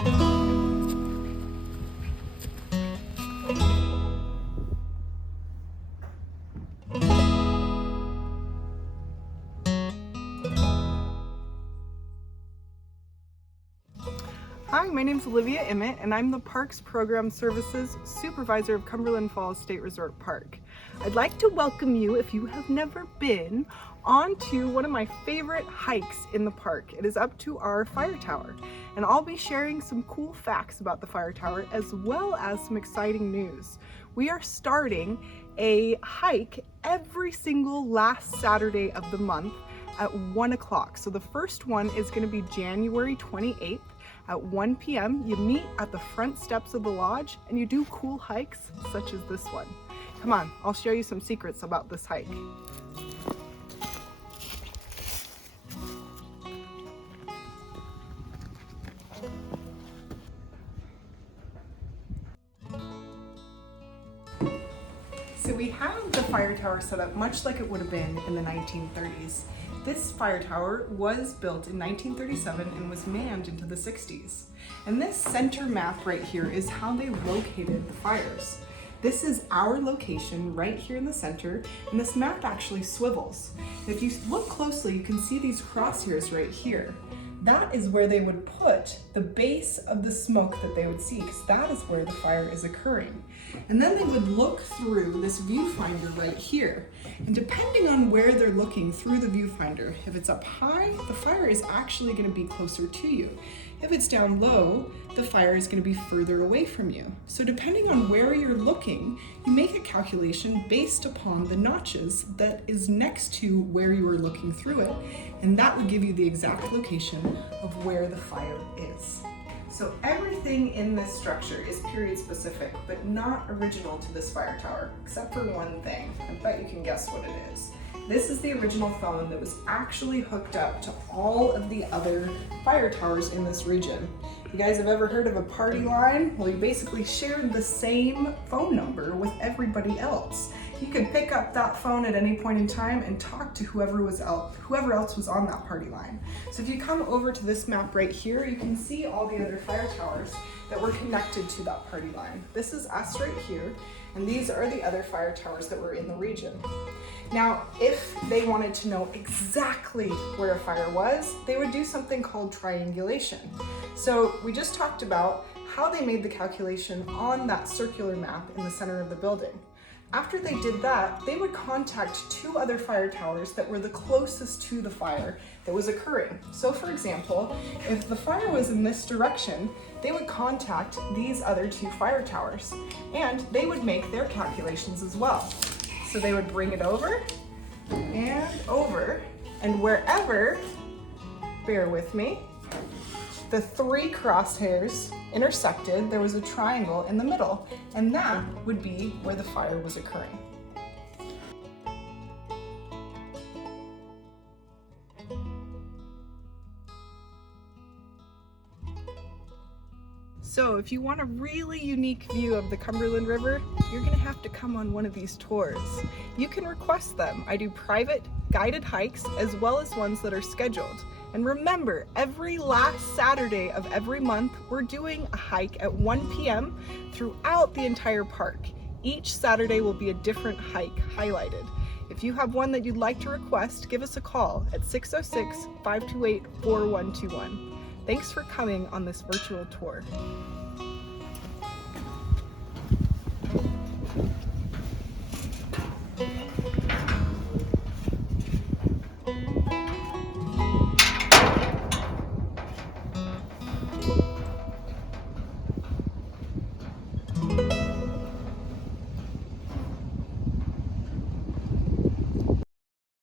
Hi, my name is Olivia Emmett, and I'm the Parks Program Services Supervisor of Cumberland Falls State Resort Park. I'd like to welcome you, if you have never been, onto one of my favorite hikes in the park. It is up to our fire tower, and I'll be sharing some cool facts about the fire tower as well as some exciting news. We are starting a hike every single last Saturday of the month at 1 o'clock. So the first one is going to be January 28th. At 1 p.m., you meet at the front steps of the lodge and you do cool hikes such as this one. Come on, I'll show you some secrets about this hike. So we have the fire tower set up much like it would have been in the 1930s. This fire tower was built in 1937 and was manned into the 60s. And this center map right here is how they located the fires. This is our location right here in the center, and this map actually swivels. If you look closely, you can see these crosshairs right here. That is where they would put the base of the smoke that they would see, because that is where the fire is occurring. And then they would look through this viewfinder right here. And depending on where they're looking through the viewfinder, if it's up high, the fire is actually going to be closer to you. If it's down low, the fire is going to be further away from you. So depending on where you're looking, you make a calculation based upon the notches that is next to where you are looking through it, and that would give you the exact location of where the fire is. So everything in this structure is period specific, but not original to this fire tower, except for one thing. I bet you can guess what it is. This is the original phone that was actually hooked up to all of the other fire towers in this region. You guys have ever heard of a party line? Well, you basically shared the same phone number with everybody else. You could pick up that phone at any point in time and talk to whoever else was on that party line. So if you come over to this map right here, you can see all the other fire towers that were connected to that party line. This is us right here, and these are the other fire towers that were in the region. Now, if they wanted to know exactly where a fire was, they would do something called triangulation. So we just talked about how they made the calculation on that circular map in the center of the building. After they did that, they would contact two other fire towers that were the closest to the fire that was occurring. So for example, if the fire was in this direction, they would contact these other two fire towers, and they would make their calculations as well. So they would bring it over, and wherever, bear with me, the three crosshairs intersected, there was a triangle in the middle, and that would be where the fire was occurring. So if you want a really unique view of the Cumberland River, you're gonna have to come on one of these tours. You can request them. I do private guided hikes as well as ones that are scheduled. And remember, every last Saturday of every month, we're doing a hike at 1 p.m. throughout the entire park. Each Saturday will be a different hike highlighted. If you have one that you'd like to request, give us a call at 606-528-4121. Thanks for coming on this virtual tour.